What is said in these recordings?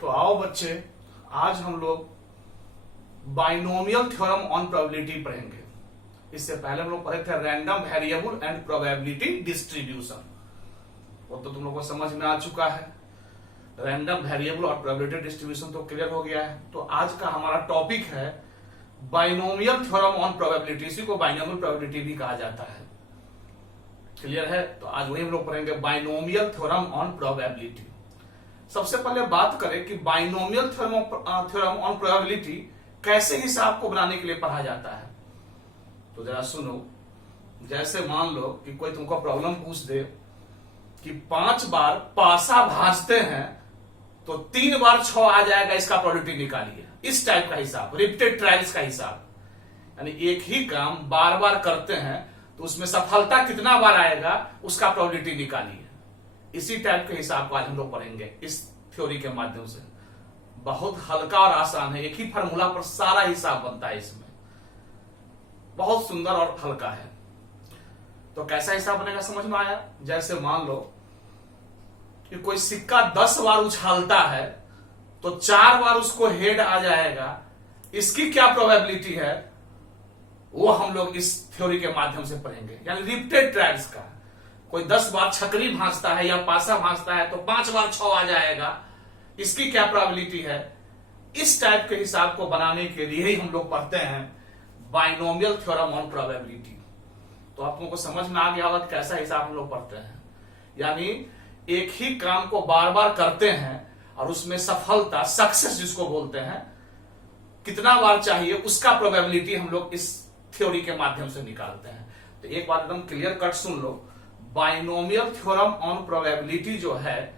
तो आओ बच्चे, आज हम लोग बाइनोमियल थ्योरम ऑन प्रोबेबिलिटी पढ़ेंगे। इससे पहले हम लोग पढ़े थे random variable and probability distribution. वो तो तुम लोगों को समझ में आ चुका है। रैंडम वेरिएबल और प्रोबेबिलिटी डिस्ट्रीब्यूशन तो क्लियर हो गया है। तो आज का हमारा टॉपिक है बाइनोमियल थ्योरम ऑन प्रोबेबिलिटी। इसी को बाइनोमियल प्रोबेबिलिटी भी कहा जाता है। क्लियर है? तो आज वही हम लोग पढ़ेंगे बाइनोमियल थ्योरम ऑन प्रोबेबिलिटी। सबसे पहले बात करें कि बाइनोमियल थ्योरम ऑन प्रोबेबिलिटी कैसे हिसाब को बनाने के लिए पढ़ा जाता है। तो जरा सुनो, जैसे मान लो कि कोई तुमको प्रॉब्लम पूछ दे कि 5 बार पासा भांजते हैं तो 3 बार 6 आ जाएगा, इसका प्रोबेबिलिटी निकालिए। इस टाइप का हिसाब, रिपीटेड ट्रायल्स का हिसाब, यानी एक ही काम बार बार करते हैं तो उसमें सफलता कितना बार आएगा उसका प्रोबेबिलिटी निकालिए। इसी टाइप के हिसाब को आज हम लोग पढ़ेंगे इस थ्योरी के माध्यम से। बहुत हल्का और आसान है, एक ही फार्मूला पर सारा हिसाब बनता है। इसमें बहुत सुंदर और हल्का है। तो कैसा हिसाब बनेगा समझ में आया? जैसे मान लो कि कोई सिक्का 10 बार उछालता है तो 4 बार उसको हेड आ जाएगा। इसकी क्या प्रोबेबिलिटी है वो हम लोग इस थ्योरी के माध्यम से पढ़ेंगे। यानी रिपीटेड ट्रायल्स का, कोई 10 बार छकरी भांजता है या पासा भांजता है तो 5 बार 6 आ जाएगा, इसकी क्या प्रोबेबिलिटी है। इस टाइप के हिसाब को बनाने के लिए ही हम लोग पढ़ते हैं बाइनोमियल थ्योरम ऑन प्रोबेबिलिटी। तो आप लोगों को समझ में आ गया होगा कैसा हिसाब हम लोग पढ़ते हैं। यानी एक ही काम को बार बार करते हैं और उसमें सफलता, सक्सेस जिसको बोलते हैं, कितना बार चाहिए उसका प्रोबेबिलिटी हम लोग इस थ्योरी के माध्यम से निकालते हैं। तो एक बात एकदम clear cut soon low, binomial theorem on probability जो है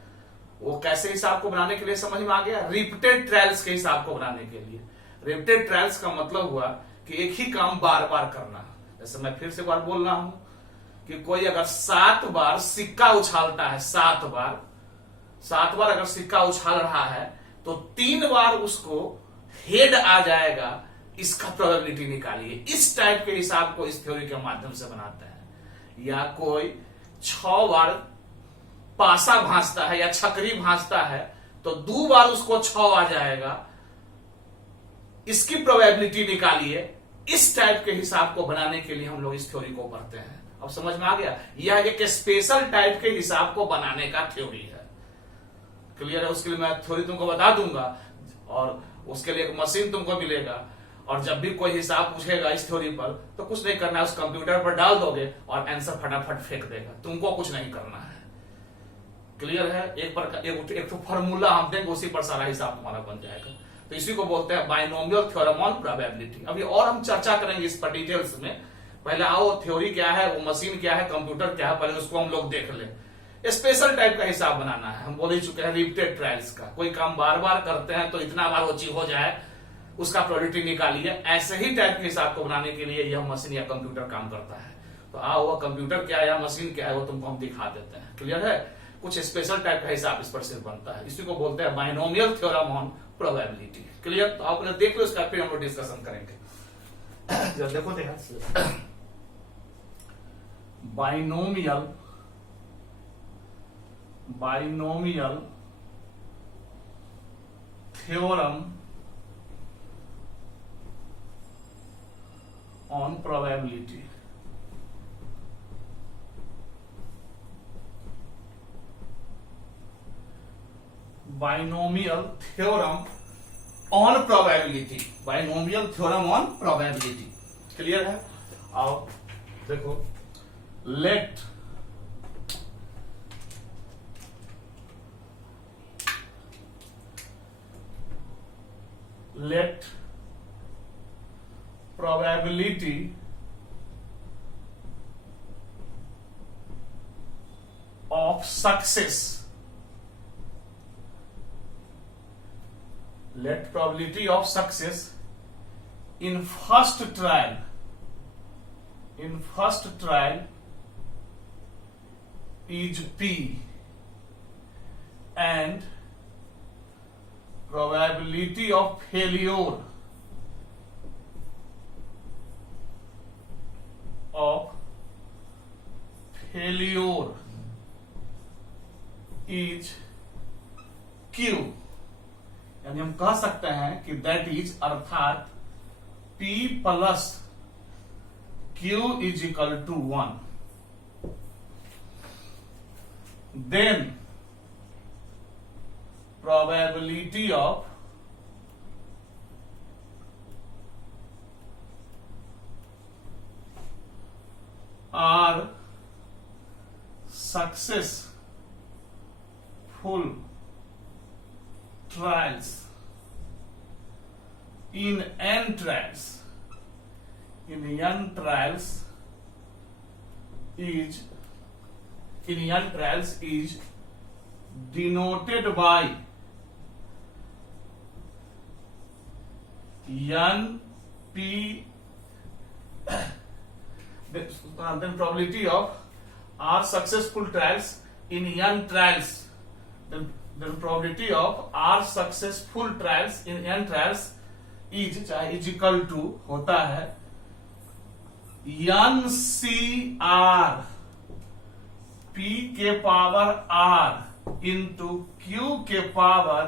वो कैसे हिसाब को बनाने के लिए समझ में आ गया? रिपीटेड ट्रायल्स के हिसाब को बनाने के लिए। रिपीटेड ट्रायल्स का मतलब हुआ कि एक ही काम बार बार करना। जैसे मैं फिर से बार बोल रहा हूं कि कोई अगर 7 बार सिक्का उछालता है, 7 बार अगर सिक्का उछाल रहा है तो 3 बार उसको हेड आ जाएगा, इसका प्रोबेबिलिटी निकालिए। इस टाइप के हिसाब को इस थ्योरी के माध्यम से बनाते हैं। या कोई 6 बार पासा भांजता है या छकरी भांजता है तो 2 बार उसको 6 आ जाएगा, इसकी प्रोबेबिलिटी निकालिए। इस टाइप के हिसाब को बनाने के लिए हम लोग इस थ्योरी को पढ़ते हैं। अब समझ में आ गया? यह एक स्पेशल टाइप के हिसाब को बनाने का थ्योरी है। क्लियर है? उसके लिए मैं थ्योरी तुमको बता दूंगा और उसके लिए एक मशीन तुमको मिलेगा। और जब भी कोई हिसाब पूछेगा इस थ्योरी पर तो कुछ नहीं करना है, उस कंप्यूटर पर डाल दोगे और आंसर फटाफट फेंक देगा। तुमको कुछ नहीं करना है। क्लियर है? एक तो फॉर्मूला हम देंगे, उसी पर सारा हिसाब तुम्हारा बन जाएगा। तो इसी को बोलते हैं बाइनोमियल थ्योरम ऑन प्रोबेबिलिटी। अभी और हम चर्चा करेंगे इस पर डिटेल्स में। पहले आओ थ्योरी क्या है, वो मशीन क्या है, कंप्यूटर क्या है, पहले उसको हम लोग देख लें। स्पेशल टाइप का हिसाब बनाना है। हम बोल ही चुके हैं रिपीटेड ट्रायल्स का। कोई काम बार बार करते हैं तो इतना बार वो चीज हो जाए, उसका प्रोबेबिलिटी निकालिए। ऐसे ही टाइप के हिसाब को बनाने के लिए यह मशीन या कंप्यूटर काम करता है। तो आओ वह कंप्यूटर क्या है या मशीन क्या है वो तुमको हम दिखा देते हैं। क्लियर है? कुछ स्पेशल टाइप का हिसाब इस पर सिर्फ बनता है। इसी को बोलते हैं binomial theorem on probability. Clear? तो आप देख लो, इसका फिर हम लोग डिस्कशन करेंगे। जब देखो ध्यान से, binomial theorem on probability. Binomial theorem on probability. Binomial theorem on probability. Clear है? आओ देखो, late probability of success, let probability of success in first trial is P and probability of failure is Q। यानी हम कह सकते हैं कि that is अर्थात P plus Q is equal to 1, then probability of our successful trials in n trials is denoted by NP. Then probability of our successful trials in n trials. Then probability of our successful trials in n trials is equal to होता है NCR P के power R into Q के power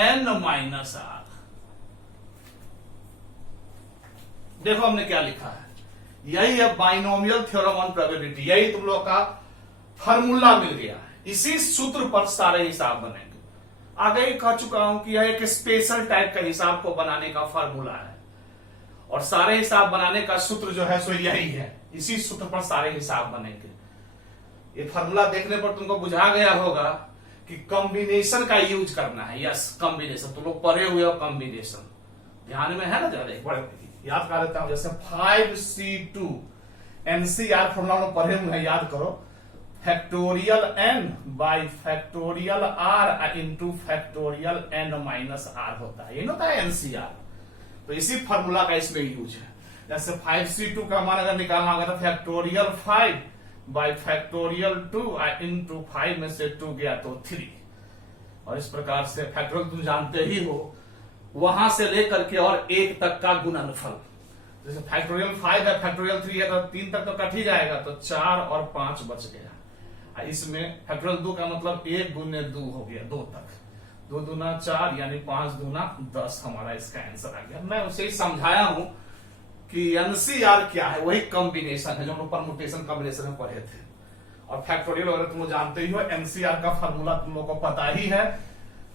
N minus R। देखो हमने क्या लिखा है, यही है बाइनोमियल थ्योरम ऑन प्रोबेबिलिटी, यही तुम लोग का फॉर्मूला मिल गया है। इसी सूत्र पर सारे हिसाब बनेंगे। आगे ही कह चुका हूं कि यह एक स्पेशल टाइप का हिसाब को बनाने का फॉर्मूला है और सारे हिसाब बनाने का सूत्र जो है सो यही है, इसी सूत्र पर सारे हिसाब बनेंगे। ये फॉर्मूला देखने पर तुमको बुझा गया होगा कि कॉम्बिनेशन का यूज करना है। यस, कॉम्बिनेशन तुम लोग पढ़े हुए हो, कॉम्बिनेशन ध्यान में है ना, ज्यादा एक बार याद कर लेता हूं। जैसे 5C2 NCR फॉर्मूला हम पढ़े हुए हैं, याद करो, factorial n by factorial r into factorial n minus r होता है, ये होता है NCR। तो इसी फॉर्मूला का इसमें यूज है। जैसे 5C2 का मान अगर निकालना होगा तो फैक्टोरियल 5 बाई फैक्टोरियल 2 इंटू 5 में से 2 गया तो 3, और इस प्रकार से फैक्टोरियल तुम जानते ही हो, वहां से लेकर के और 1 तक का गुणनफल। जैसे फैक्टोरियल 5 है, फैक्टोरियल 3 है, तो 3 तक तो कट ही जाएगा, तो 4 और 5 बच गया। इसमें फैक्टोरियल 2 का मतलब 1 गुने 2 हो गया, 2 तक, 2 दूना 4 यानी 5 दूना 10 हमारा इसका आंसर आ गया। मैं उसे ही समझाया हूं कि NCR क्या है, वही कॉम्बिनेशन है जो हम लोग परमुटेशन कॉम्बिनेशन में पढ़े थे। और फैक्टोरियल वगैरह तुम लोग जानते ही हो, NCR का फॉर्मूला तुम लोग को पता ही है,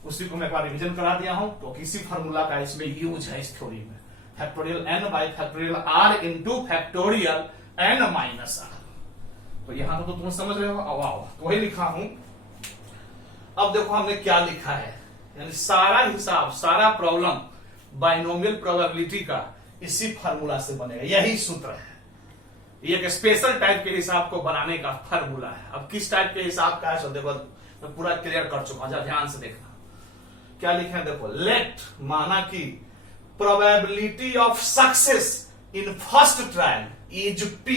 उसी को मैं एक बार रिविजन करा दिया हूं। तो किसी फॉर्मूला का इसमें यूज है इस थ्योरी में, factorial n by factorial r into factorial n minus r। तो यहां तो तुम समझ रहे हो, आओ तो वही लिखा हूं। अब देखो हमने क्या लिखा है, यानी सारा हिसाब, सारा प्रॉब्लम बाइनोमियल प्रोबेबिलिटी का इसी फार्मूला से बनेगा, यही सूत्र है। ये एक स्पेशल टाइप के हिसाब को बनाने का फार्मूला है। अब किस टाइप के हिसाब का है सो देखो, मैं पूरा क्लियर कर चुका हूं, ध्यान से देखना क्या लिखा है। देखो, लेट माना कि probability of success in first trial is P।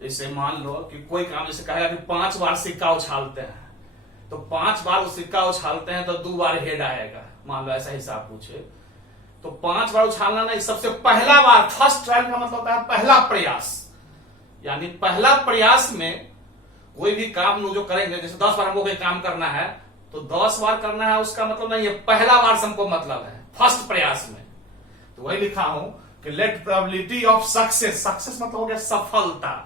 जैसे मान लो कि कोई काम जैसे कहेगा कि 5 बार सिक्का उछालते हैं, तो 5 बार वो सिक्का उछालते हैं तो 2 बार हेड आएगा, मान लो ऐसा हिसाब पूछे। तो 5 बार उछालना नहीं, सबसे पहला बार, फर्स्ट ट्रायल का मतलब होता है पहला प्रयास, यानी पहला प्रयास में कोई भी काम जो करेंगे, जैसे 10 बार हमको कोई काम करना है तो 10 बार करना है, उसका मतलब नहीं है पहला बार से हमको मतलब है फर्स्ट प्रयास में। तो वही लिखा हूं कि let probability of success, success मतलब हो गया सफलता,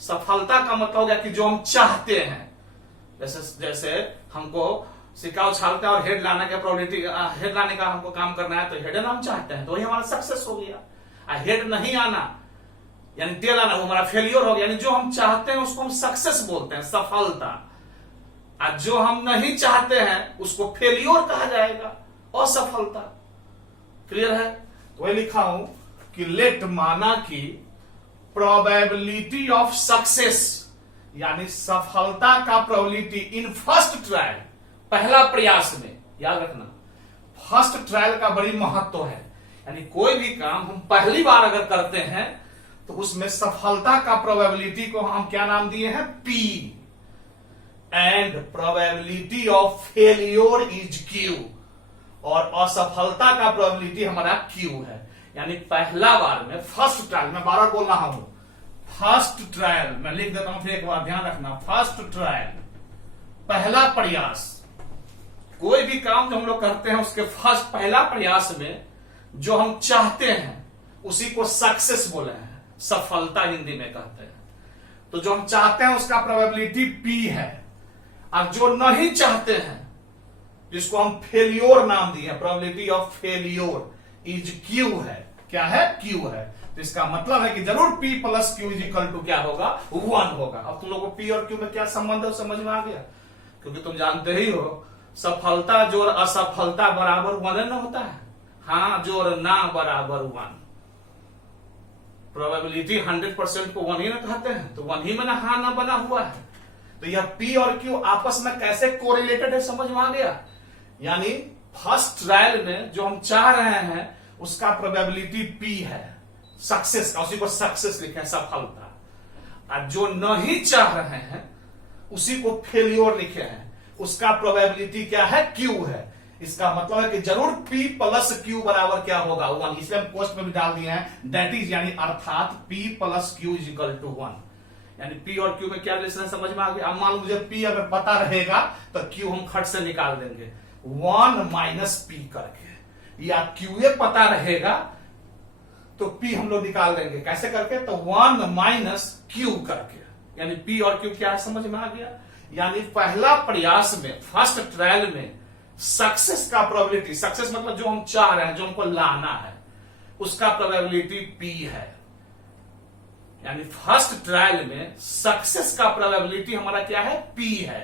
सफलता का मतलब हो गया कि जो हम चाहते हैं, जैसे हमको सिक्का उछालते हैं और हेड लाने का प्रोबेबिलिटी, हेड लाने का हमको काम करना है तो हेड हम चाहते हैं, तो वही हमारा सक्सेस हो गया। हेड नहीं आना यानी टेल आना, वो हमारा फेलियर हो गया। यानी जो हम चाहते हैं उसको हम सक्सेस बोलते हैं, सफलता। और जो हम नहीं चाहते हैं उसको फेलियर कहा जाएगा, असफलता। क्लियर है? तो वही लिखा हूं कि लेट माना कि प्रोबेबिलिटी ऑफ सक्सेस यानी सफलता का प्रोबेबिलिटी इन फर्स्ट ट्रायल, पहला प्रयास में, याद रखना फर्स्ट ट्रायल का बड़ी महत्व है। यानी कोई भी काम हम पहली बार अगर करते हैं तो उसमें सफलता का प्रोबेबिलिटी को हम क्या नाम दिए हैं, P, and probability of failure is Q, और असफलता का प्रोबेबिलिटी हमारा Q है। यानी पहला बार में, फर्स्ट ट्रायल, मैं बार बोल रहा हूं, फर्स्ट ट्रायल मैं लिख देता हूं, फिर एक बार ध्यान रखना, फर्स्ट ट्रायल पहला प्रयास, कोई भी काम जो हम लोग करते हैं उसके फर्स्ट पहला प्रयास में जो हम चाहते हैं उसी को सक्सेस बोले हैं, सफलता हिंदी में कहते हैं। तो जो हम चाहते हैं उसका प्रोबेबिलिटी P है, और जो नहीं चाहते हैं जिसको हम फेल्योर नाम दिए, probability of failure is Q है। क्या है? Q है। तो इसका मतलब है कि जरूर P plus Q is equal to क्या होगा? 1 होगा। अब तुम लोगों को P और Q में क्या संबंध है समझ में आ गया? क्योंकि तुम जानते ही हो सफलता जोड़ असफलता बराबर 1 न होता है, हाँ जोड़ ना बराबर 1। प्रोबेबिलिटी 100% को 1 ही ना कहते हैं, तो 1 ही में ना हाँ ना बना हुआ है। तो यह P और Q आपस में कैसे कोरिलेटेड है समझ में आ गया? यानी फर्स्ट ट्रायल में जो हम चाह रहे हैं उसका प्रोबेबिलिटी P है सक्सेस का, उसी को सक्सेस लिखे हैं, सफलता। और जो नहीं चाह रहे हैं उसी को फेल्योर लिखे हैं, उसका प्रोबेबिलिटी क्या है? Q है। इसका मतलब है कि जरूर P प्लस Q बराबर क्या होगा? 1। इसलिए हम पोस्ट में भी डाल दिए हैं दैट इज, यानी अर्थात P plus Q is equal to 1। यानी P और Q में क्या रिलेशन है समझ में आ गया? अब मान लो मुझे P अगर पता रहेगा तो Q हम खट से निकाल देंगे 1 माइनस P करके, या Q पता रहेगा तो P हम लोग निकाल देंगे कैसे करके? तो 1 माइनस Q करके। यानी P और Q क्या है समझ में आ गया? यानी पहला प्रयास में फर्स्ट ट्रायल में सक्सेस का प्रोबेबिलिटी, सक्सेस मतलब जो हम चाह रहे हैं, जो हमको लाना है, उसका प्रोबेबिलिटी P है। यानी फर्स्ट ट्रायल में सक्सेस का प्रोबेबिलिटी हमारा क्या है? P है।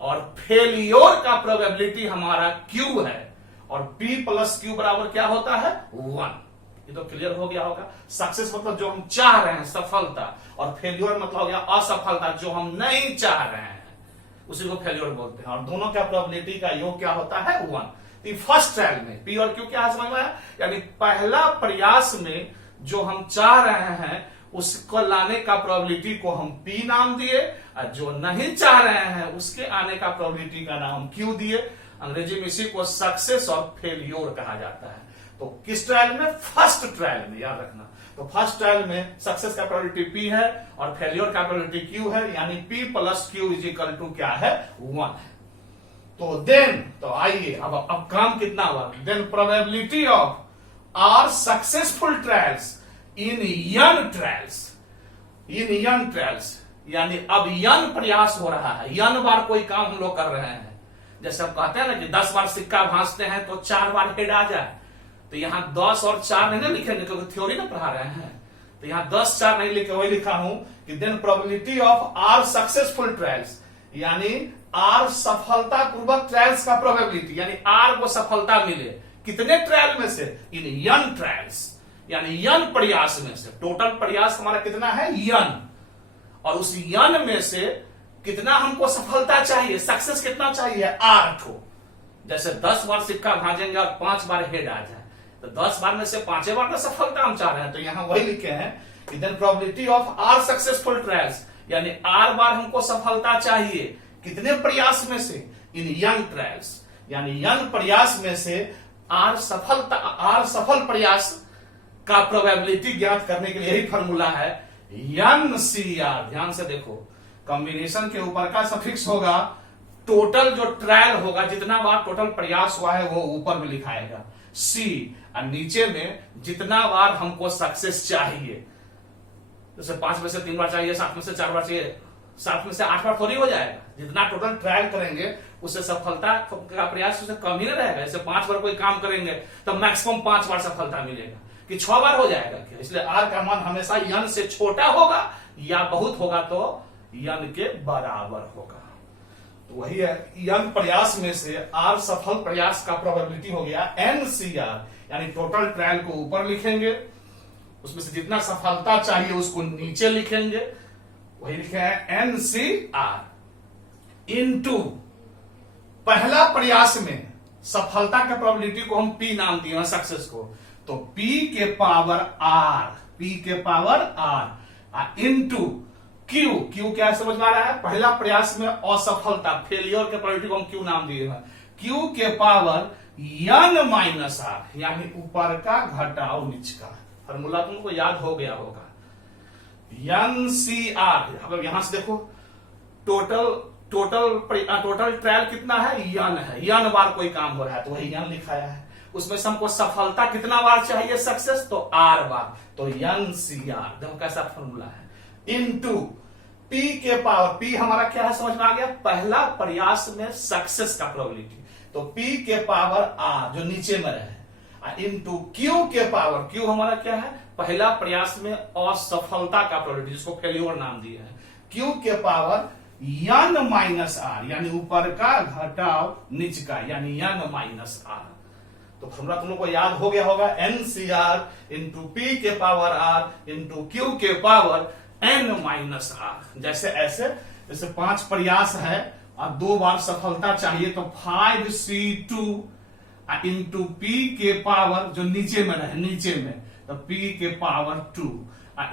और फेलियोर का प्रोबेबिलिटी हमारा Q है। और P प्लस Q बराबर क्या होता है? 1। ये तो क्लियर हो गया होगा। सक्सेस मतलब जो हम चाह रहे हैं, सफलता, और फेल्योर मतलब हो गया असफलता, जो हम नहीं चाह रहे हैं, उसी को फेल्योर बोलते हैं। और दोनों का प्रोबेबिलिटी का योग क्या होता है? 1। फर्स्ट ट्रायल में P और Q क्या समझ में आया? यानी पहला प्रयास में जो हम चाह रहे हैं उसको लाने का प्रोबेबिलिटी को हम P नाम दिए, और जो नहीं चाह रहे हैं उसके आने का प्रोबेबिलिटी का नाम Q दिए। अंग्रेजी में इसी को सक्सेस और फेल्योर कहा जाता है। तो किस ट्रायल में? फर्स्ट ट्रायल में, याद रखना। तो फर्स्ट ट्रायल में सक्सेस का प्रोबेबिलिटी P है और फेल्योर का प्रोबेबिलिटी Q है, यानी P plus Q is equal to क्या है? 1 है। तो देन, तो आइए अब काम कितना हुआ? Then probability of r successful trials in n trials, in n trials, यानी अब यन प्रयास हो रहा है, यन बार कोई काम हम लोग कर रहे हैं। जैसे हम कहते हैं ना कि 10 बार सिक्का भांजते हैं तो 4 बार हेड आ जाए, तो यहां 10 और 4 नहीं लिखेंगे क्योंकि थ्योरी ना पढ़ा रहे हैं। तो यहां 10 4 नहीं लिखे, वही लिखा हूं कि then probability of r successful trials, यानी आर सफलता पूर्वक ट्रायल्स का प्रोबेबिलिटी, यानी आर को सफलता मिले कितने ट्रायल में से? इन यन ट्रायल्स, यानी यन प्रयास में से। टोटल प्रयास हमारा कितना है? यन। और उस यन में से कितना हमको सफलता चाहिए? सक्सेस कितना चाहिए? 8 ठो। जैसे 10 बार सिक्का भांजेंगे और 5 बार हेड आ जाए, तो 10 बार में से 5 बार का सफलता हम चाह रहे हैं। तो यहां वही लिखे हैं कि then probability of r successful trials, यानी आर बार हमको सफलता चाहिए कितने प्रयास में से? इन यन ट्रायल्स, यानी यन प्रयास में से आर सफल प्रयास का प्रोबेबिलिटी ज्ञात करने के लिए यही फॉर्मूला है यन सी आर। ध्यान से देखो, कॉम्बिनेशन के ऊपर का सफिक्स होगा, टोटल जो ट्रायल होगा, जितना बार टोटल प्रयास हुआ है वो ऊपर में लिखाएगा सी, और नीचे में जितना बार हमको सक्सेस चाहिए। जैसे 5 में से 3 बार चाहिए, 7 में से 4 बार चाहिए, 7 में से 8 बार थोड़ी हो जाएगा। जितना टोटल ट्रायल करेंगे उससे सफलता का प्रयास उससे कम ही नहीं रहेगा। जैसे 5 बार कोई काम करेंगे तो मैक्सिमम 5 बार सफलता मिलेगा, कि 6 बार हो जाएगा क्या? इसलिए आर का मान हमेशा यन से छोटा होगा, या बहुत होगा तो यन के बराबर होगा। तो वही है, यन प्रयास में से आर सफल प्रयास का प्रोबेबिलिटी हो गया NCR, यानी टोटल ट्रायल को ऊपर लिखेंगे, उसमें से जितना सफलता चाहिए उसको नीचे लिखेंगे, वही लिखे हैं NCR इनटू पहला प्रयास में सफलता के प्रोबेबिलिटी को हम P नाम दिए हैं, सक्सेस को, तो P के पावर R, P के पावर R इनटू Q क्या समझ में आ रहा है? पहला प्रयास में असफलता, फेलियर के प्रोबेबिलिटी को हम Q नाम दिए हैं, Q के पावर N माइनस R, यानी ऊपर का घटाओ नीच का। फॉर्मूला तुमको याद हो गया होगा। NCR, अब यहां से देखो, टोटल टोटल ट्रायल कितना है, यन है, यन बार कोई काम हो रहा है तो वही यन लिखाया है। उसमें से हमको सफलता कितना बार चाहिए, सक्सेस, तो आर बार, तो यन सी आर, देखो कैसा फॉर्मूला है, इनटू पी के पावर, पी हमारा क्या है समझ में आ गया, पहला प्रयास में सक्सेस का प्रोबेबिलिटी, तो पी के पावर आर जो नीचे में रहे, इनटू क्यू के पावर, क्यू हमारा क्या है, पहला प्रयास में असफलता का प्रोबेबिलिटी, जिसको फेल्योर नाम दिया है, क्यू के पावर यन माइनस आर, यानी ऊपर का घटाव नीच का, यानी यन माइनस आर। तो फॉर्मूला तुम लोग को याद हो गया होगा, एनसीआर इंटू पी के पावर आर इंटू क्यू के पावर एन माइनस आर। जैसे ऐसे, जैसे 5 प्रयास है और 2 बार सफलता चाहिए, तो 5C2 इंटू पी के पावर जो नीचे में रहे, नीचे में, तो पी के पावर 2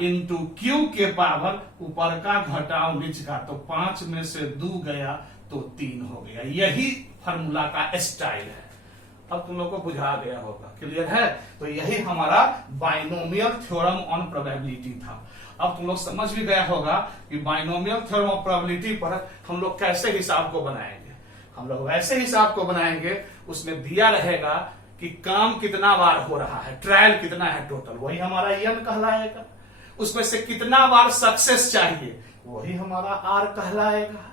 इंटू क्यू के पावर ऊपर का घटाव नीचे का, तो 5 में से 2 गया तो 3 हो गया। यही फॉर्मूला का स्टाइल है। अब तुम लोग को बुझा गया होगा, क्लियर है। तो यही हमारा बाइनोमियल थ्योरम ऑन प्रोबेबिलिटी था। अब तुम लोग समझ भी गया होगा कि बाइनोमियल थ्योरम ऑफ प्रोबेबिलिटी पर हम लोग कैसे हिसाब को बनाएंगे। हम लोग वैसे हिसाब को बनाएंगे, उसमें दिया रहेगा कि काम कितना बार हो रहा है, ट्रायल कितना है टोटल, वही हमारा यन कहलाएगा। उसमें से कितना बार सक्सेस चाहिए, वही हमारा आर कहलाएगा।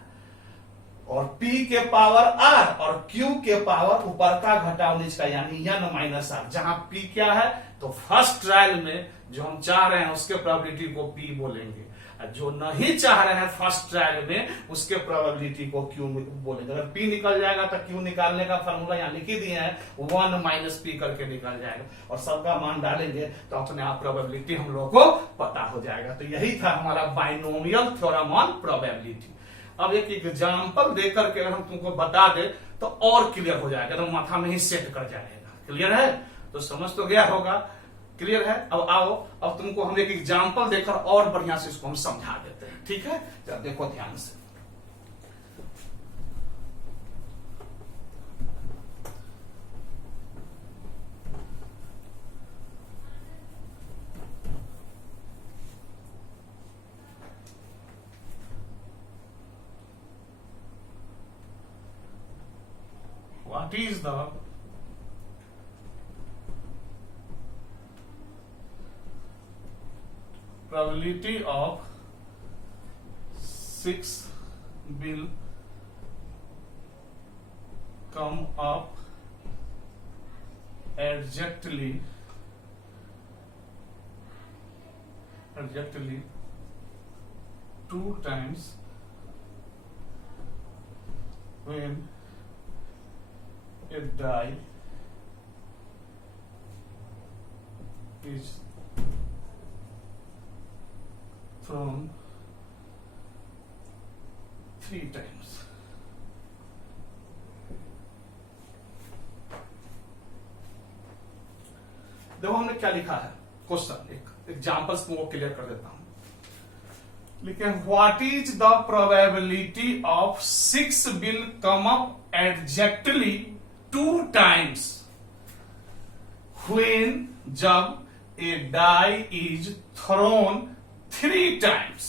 और P के पावर R और Q के पावर ऊपर का घटाव नीचे का, यानी n माइनस आर। जहां P क्या है, तो फर्स्ट ट्रायल में जो हम चाह रहे हैं उसके प्रोबेबिलिटी को P बोलेंगे, और जो नहीं चाह रहे हैं फर्स्ट ट्रायल में उसके प्रोबेबिलिटी को Q बोलेंगे। अगर P निकल जाएगा तो Q निकालने का फॉर्मूला यहाँ लिख ही दिए हैं, 1 माइनस P करके निकल जाएगा, और सबका मान डालेंगे तो अपने आप प्रोबेबिलिटी हम लोग को पता हो जाएगा। तो यही था हमारा बाइनोमियल थ्योरम ऑन प्रोबेबिलिटी। अब एक एग्जाम्पल देकर के अगर हम तुमको बता दे तो और क्लियर हो जाएगा, तो माथा में ही सेट कर जाएगा। क्लियर है, तो समझ तो गया होगा, क्लियर है। अब आओ, अब तुमको हम एक एग्जाम्पल देकर और बढ़िया से इसको हम समझा देते हैं, ठीक है। जब देखो ध्यान से, what is the probability of 6 will come up exactly 2 times when a die is thrown 3 times. देखो हमने क्या लिखा है, क्वेश्चन एक एग्जाम्पल्स को क्लियर कर देता हूं। लिखे what is the probability of 6 will come up exactly 2 times when जब ए डाई इज थ्रोन 3 times।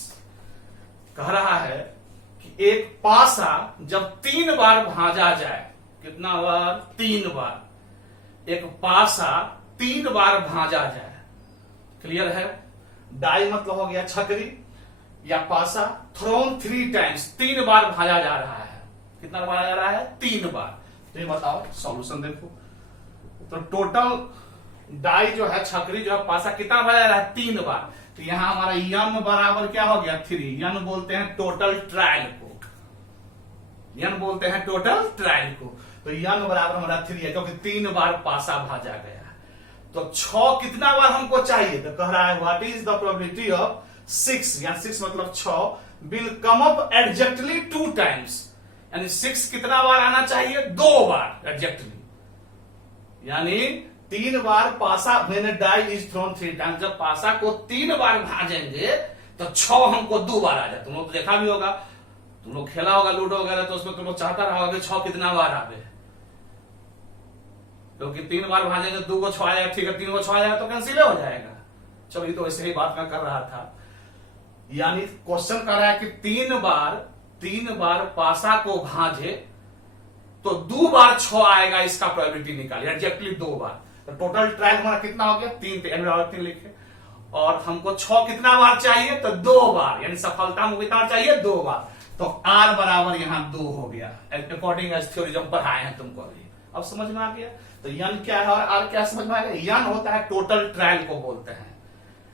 कह रहा है कि एक पासा जब 3 बार भांजा जाए, कितना बार, 3 बार, एक पासा 3 बार भांजा जाए, क्लियर है। डाई मतलब हो गया छतरी या पासा, थ्रोन 3 times, 3 बार भांजा जा रहा है। कितना बार भांजा जा रहा है, 3 बार। तो ये बताओ, सॉल्यूशन देखो। तो टोटल डाई जो है, छकरी जो है, पासा कितना भांजा जा रहा है, 3 बार। तो यहां हमारा यन बराबर क्या हो गया, 3। यन बोलते हैं टोटल ट्रायल को, यन बोलते हैं टोटल ट्रायल को। तो यन बराबर हमारा 3 है, क्योंकि 3 बार पासा भाजा गया। तो 6 कितना बार हमको चाहिए, तो कह रहा है what is the probability of 6, या 6 मतलब 6 will come up exactly 2 times, यानी 6 कितना बार आना चाहिए, 2 बार एग्जैक्टली। यानी 3 बार पासा, मैंने डाई इज थ्रोन 3 times, जब पासा को 3 बार भाजेंगे तो 6 हमको 2 बार आ जाए। तुम लोग तो देखा भी होगा, तुम लोग खेला होगा लूडो वगैरह, तो उसमें तुम लोग चाहता रहा होगा 6 कितना बार आवे, क्योंकि 3 बार भाजेंगे 2 को 6 आएगा, ठीक है, 3 को 6 आएगा तो कैंसिल हो जाएगा। चलो, ये तो ऐसे ही बात मैं कर रहा था। यानी क्वेश्चन कर रहा है कि 3 बार 3 बार पासा को भाजे तो 2 बार 6 आएगा, इसका प्रोबेबिलिटी निकालिए। एग्जैक्टली 2 बार। तो टोटल ट्रायल हमारा कितना हो गया? 3 लिखे। और हमको 6 कितना बार चाहिए? तो 2 बार, यानी सफलता हमको कितना चाहिए? 2 बार। तो R बराबर यहां 2 हो गया, अकॉर्डिंग एज थ्योरी जब पढ़ाए हैं तुमको अभी। अब समझ में आ गया? तो N क्या है और R क्या समझ में आएगा? N होता है टोटल ट्रायल को बोलते हैं,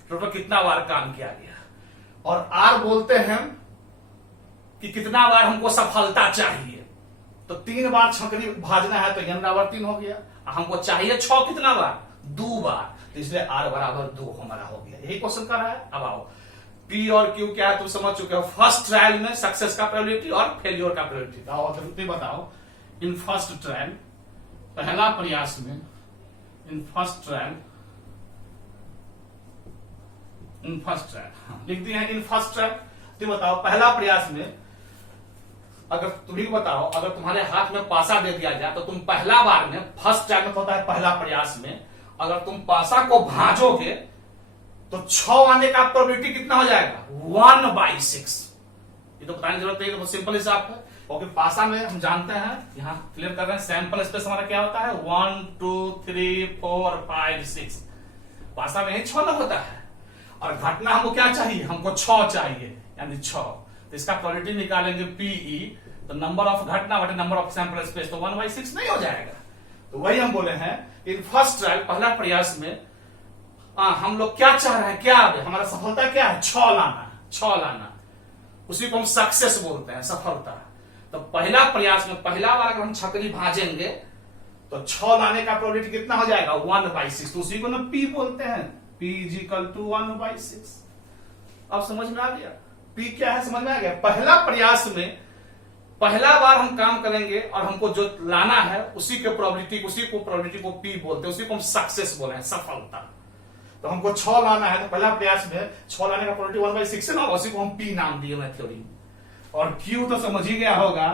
टोटल कितना बार काम किया गया, और R बोलते हैं कि कितना बार हमको सफलता चाहिए। तो 3 बार छकरी भाजना है तो N बराबर 3 हो गया। हमको चाहिए 6 कितना बार? 2 बार, तो इसलिए R बराबर 2 हमारा हो गया। यही क्वेश्चन कर रहा है। अब आओ, P और Q क्या है तुम समझ चुके हो। फर्स्ट ट्रायल में सक्सेस का प्रोबेबिलिटी और फेलियर का प्रोबेबिलिटी। आओ तुम बताओ, इन फर्स्ट ट्रायल, पहला प्रयास में, इन फर्स्ट ट्रायल लिख दिए हैं इन फर्स्ट ट्रायल। तुम बताओ पहला प्रयास में, अगर तुम ही बताओ, अगर तुम्हारे हाथ में पासा दे दिया जाए तो तुम पहला बार में, फर्स्ट ट्रायल में होता है पहला प्रयास में, अगर तुम पासा को भाजोगे तो 6 आने का प्रोबेबिलिटी कितना हो जाएगा? 1/6। ये तो बताने की जरूरत नहीं, तो सिंपल हिसाब है। क्योंकि पासा में हम जानते हैं, यहां क्लियर कर रहे हैं, सैंपल स्पेस हमारा क्या होता है? 1 2 3 4 5 6। पासा में ही 6 नंबर होता है, और घटना हमको क्या चाहिए? हमको 6 चाहिए, यानी 6। तो इसका प्रोबेबिलिटी निकालेंगे PE, तो नंबर ऑफ घटना बटे नंबर ऑफ सैंपल स्पेस, तो 1/6 नहीं हो जाएगा। तो वही हम बोले हैं, इन फर्स्ट ट्रायल, पहला प्रयास में हम लोग क्या चाह रहे हैं? क्या हमारा सफलता क्या है? 6 लाना, 6 लाना। उसी को हम सक्सेस बोलते हैं, सफलता। तो पहला प्रयास में पहला बार अगर हम छकरी भाजेंगे तो 6 लाने का प्रोबेबिलिटी कितना हो जाएगा? 1/6। तो उसी को ना P बोलते हैं, P = 1/6। अब समझ में आ गया P क्या है? समझ में आ गया? पहला प्रयास में पहला बार हम काम करेंगे और हमको जो लाना है उसी के प्रोबेबिलिटी को P बोलते हैं, उसी को हम सक्सेस बोले हैं, सफलता। तो हमको 6 लाना है, तो पहला प्रयास में 6 लाने का प्रोबेबिलिटी 1/6 है ना, उसी को हम P नाम दिए मैं थ्योरी में। और Q तो समझ ही गया होगा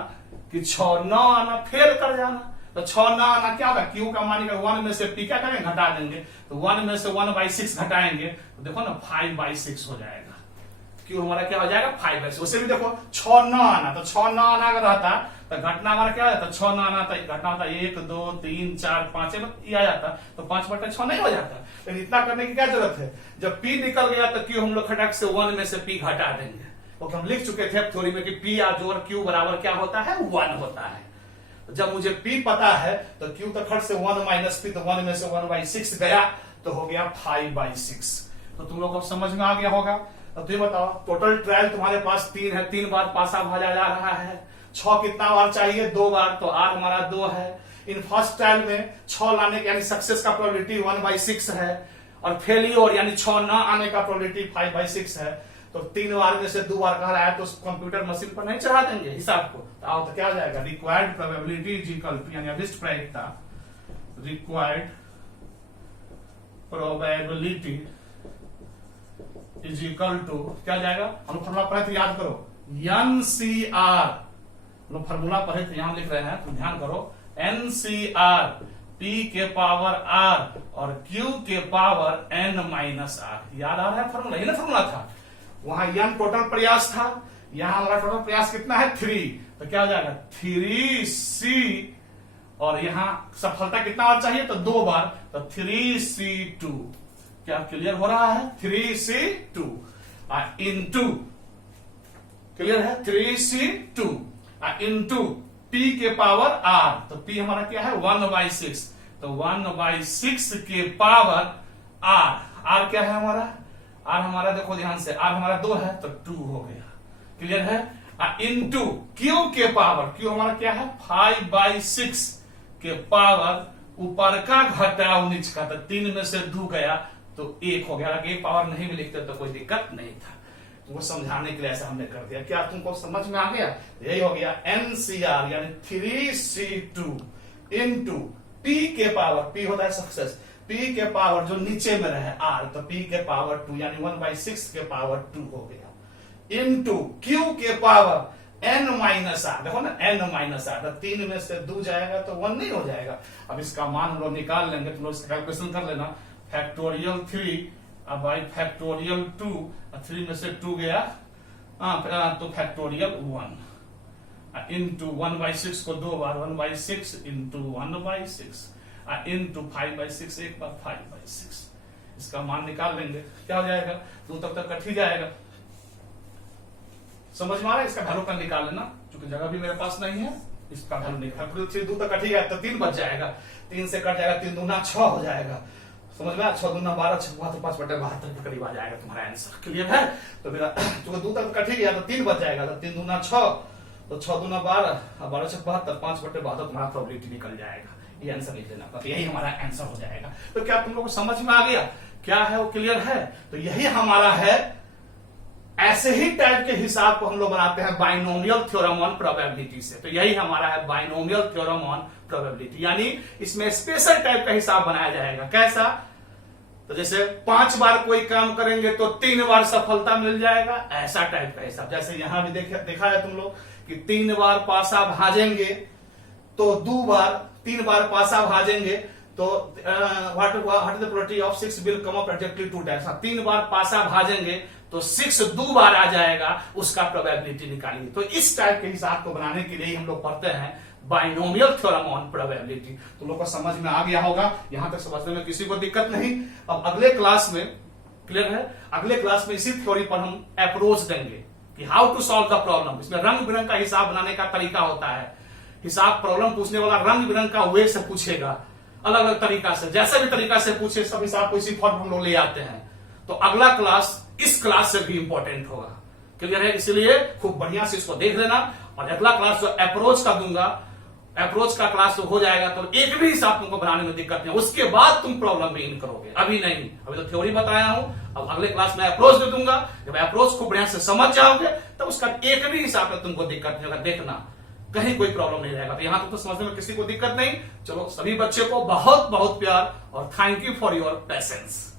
कि 6 न आना, फेल कर जाना। तो 6 न आना क्या होगा? Q का मान 1 में से P क्या करेंगे? घटा देंगे। तो 1 में से 1/6 घटाएंगे तो देखो ना 5/6 हो जाएगा। Q हमारा क्या हो जाएगा? 5/6। उसे भी देखो 6 न आना, तो 6 न आना अगर रहता तो घटना हमारा क्या होता? 6 न आना तो घटना होता 1 2 3 4 5 आ जाता, तो 5/6 नहीं हो जाता। लेकिन इतना करने की क्या जरूरत है? जब P निकल गया तो Q हम लोग खटक से 1 में से P घटा देंगे। तो हम लिख चुके थे थ्योरी में कि P जोड़ Q बराबर क्या होता है? 1 होता है। तो जब मुझे P पता है तो Q तो खट से 1 - P, तो 1 में से 1/6 गया, तो हो गया 5/6। तो तुम लोग को समझ में आ गया होगा। तो तुम बताओ, टोटल ट्रायल तुम्हारे पास 3 है, 3 बार पासा भाजा जा रहा है। 6 कितना बार चाहिए? 2 बार, तो R हमारा 2 है। इन फर्स्ट ट्रायल में 6 लाने के यानी सक्सेस का प्रोबेबिलिटी 1/6 है, और फेलियर यानी 6 न आने का प्रोबेबिलिटी 5/6 है। तो 3 बार में से 2 बार कह रहा है, तो कंप्यूटर मशीन पर नहीं चढ़ा देंगे हिसाब को। तो आओ, तो क्या हो जाएगा? रिक्वायर्ड प्रोबेबिलिटी इक्वल टू, यानी अभिष्ट प्रायिकता, required probability is equal to क्या हो जाएगा? हम लोग फॉर्मूला पढ़े थे, याद करो, NCR। हम लोग फॉर्मूला पढ़े थे, यहां लिख रहे हैं, तो ध्यान करो, NCR P के पावर R और Q के पावर N-R। याद आ रहा है फॉर्मूला? ये ना फॉर्मूला था, वहां N टोटल प्रयास था, यहां हमारा टोटल प्रयास कितना है? 3। तो क्या हो जाएगा? 3C, और यहां सफलता कितना बार चाहिए? तो 2 बार, तो 3C2। क्या क्लियर हो रहा है? 3C2 इंटू, क्लियर है? 3C2 इंटू P के पावर R। तो P हमारा क्या है? 1/6। तो 1/6 के पावर R। R क्या है हमारा? R हमारा देखो ध्यान से, R हमारा 2 है, तो 2 हो गया। क्लियर है? इंटू Q के पावर, Q हमारा क्या है? 5/6 के पावर ऊपर का घटाओ नीचे का, तो 3 में से 2 गया तो 1 हो गया। अगर एक पावर नहीं भी लिखते तो कोई दिक्कत नहीं था, तो वो समझाने के लिए ऐसा हमने कर दिया। क्या तुमको समझ में आ गया? यही हो गया NCR, यानी 3C2 इंटू P के पावर, P होता है सक्सेस, P के पावर जो नीचे में रहे R, तो P के पावर 2, यानी 1/6 के पावर 2 हो गया, इंटू Q के पावर N-R। देखो ना, N-R, तो 3 में से 2 जाएगा तो 1 नहीं हो जाएगा। अब इसका मान हम लोग निकाल लेंगे, तुम लोग इसका कैलकुलेशन कर लेना। फैक्टोरियल 3 बाई फैक्टोरियल 2, 3 में से 2 गया तो फैक्टोरियल 1। इंटू 1/6 को 2 बार 1/6 इंटू 1/6 इंटू 5/6 एक बार 5/6। इसका मान निकाल लेंगे, क्या हो जाएगा, 2 तक कट ही जाएगा। समझ में आ रहा है? इसका वैल्यू का निकाल लेना, क्योंकि जगह भी मेरे पास नहीं है। इसका वैल्यू निकाल 2 तक कट ही गया तो 3 बच जाएगा, 3 से कट जाएगा, 3 दूना 6 हो जाएगा। समझ में आया? 6 दूना 12, 6 तो 5/72 के करीब आ जाएगा तुम्हारा आंसर। क्लियर है? तो मेरा चूंकि 2 तक कट ही गया तो 3 बच जाएगा, तो 3 दूना 6, तो 6 दूना 12, 12 6 72, 5/72 तुम्हारा प्रोबेबिलिटी निकल जाएगा। ये आंसर लिख लेना, तो यही हमारा आंसर हो जाएगा। तो क्या तुम लोग को समझ में आ गया क्या है वो? क्लियर है? तो यही हमारा है। ऐसे ही टाइप के हिसाब को हम लोग बनाते हैं बाइनोमियल थ्योरम ऑन प्रोबेबिलिटी से। तो यही हमारा है बाइनोमियल थ्योरम ऑन प्रोबेबिलिटी, यानी इसमें स्पेशल टाइप का हिसाब बनाया जाएगा। कैसा? तो जैसे 5 बार कोई काम करेंगे तो 3 बार सफलता मिल जाएगा, ऐसा टाइप का हिसाब। जैसे यहां भी देखा है तुम लोग कि 3 बार पासा भाजेंगे तो 2 बार, 3 बार पासा भाजेंगे तो what is the probability of 6 will come up exactly 2 times. 3 बार पासा भाजेंगे तो 6 2 बार आ जाएगा, उसका प्रोबेबिलिटी निकालिए। तो इस टाइप के हिसाब को बनाने के लिए हम लोग पढ़ते हैं बाइनोमियल थ्योरम ऑन प्रोबेबिलिटी। तो लोग को समझ में आ गया होगा, यहां तक समझने में किसी को दिक्कत नहीं। अब अगले क्लास में, क्लियर है, अगले क्लास में इसी थ्योरी पर हम अप्रोच देंगे कि how to solve the problem. इसमें रंग बिरंग का हिसाब बनाने का तरीका होता है। हिसाब प्रॉब्लम पूछने वाला रंग बिरंग का वे से पूछेगा, अलग अलग तरीका से, जैसे भी तरीका से पूछे सब हिसाब को इसी फॉर्म हम लोग ले आते हैं। तो अगला क्लास इस क्लास से भी इंपॉर्टेंट होगा। क्लियर है? इसलिए खूब बढ़िया से इसको देख लेना। और अगला क्लास जो अप्रोच का दूंगा, अप्रोच का क्लास तो हो जाएगा, तो एक भी हिसाब तुमको बनाने में दिक्कत नहीं, उसके बाद तुम प्रॉब्लम में इन करोगे, अभी नहीं। अभी तो थ्योरी बताया हूं, अब अगले क्लास में अप्रोच दे दूंगा। जब अप्रोच खूब बढ़िया से समझ जाओगे तब उसका एक भी हिसाब में तुमको दिक्कत नहीं होगा, देखना कहीं कोई प्रॉब्लम नहीं रहेगा। तो यहां तक तो समझने में किसी को दिक्कत नहीं। चलो, सभी बच्चे को बहुत बहुत प्यार और thank you for your patience.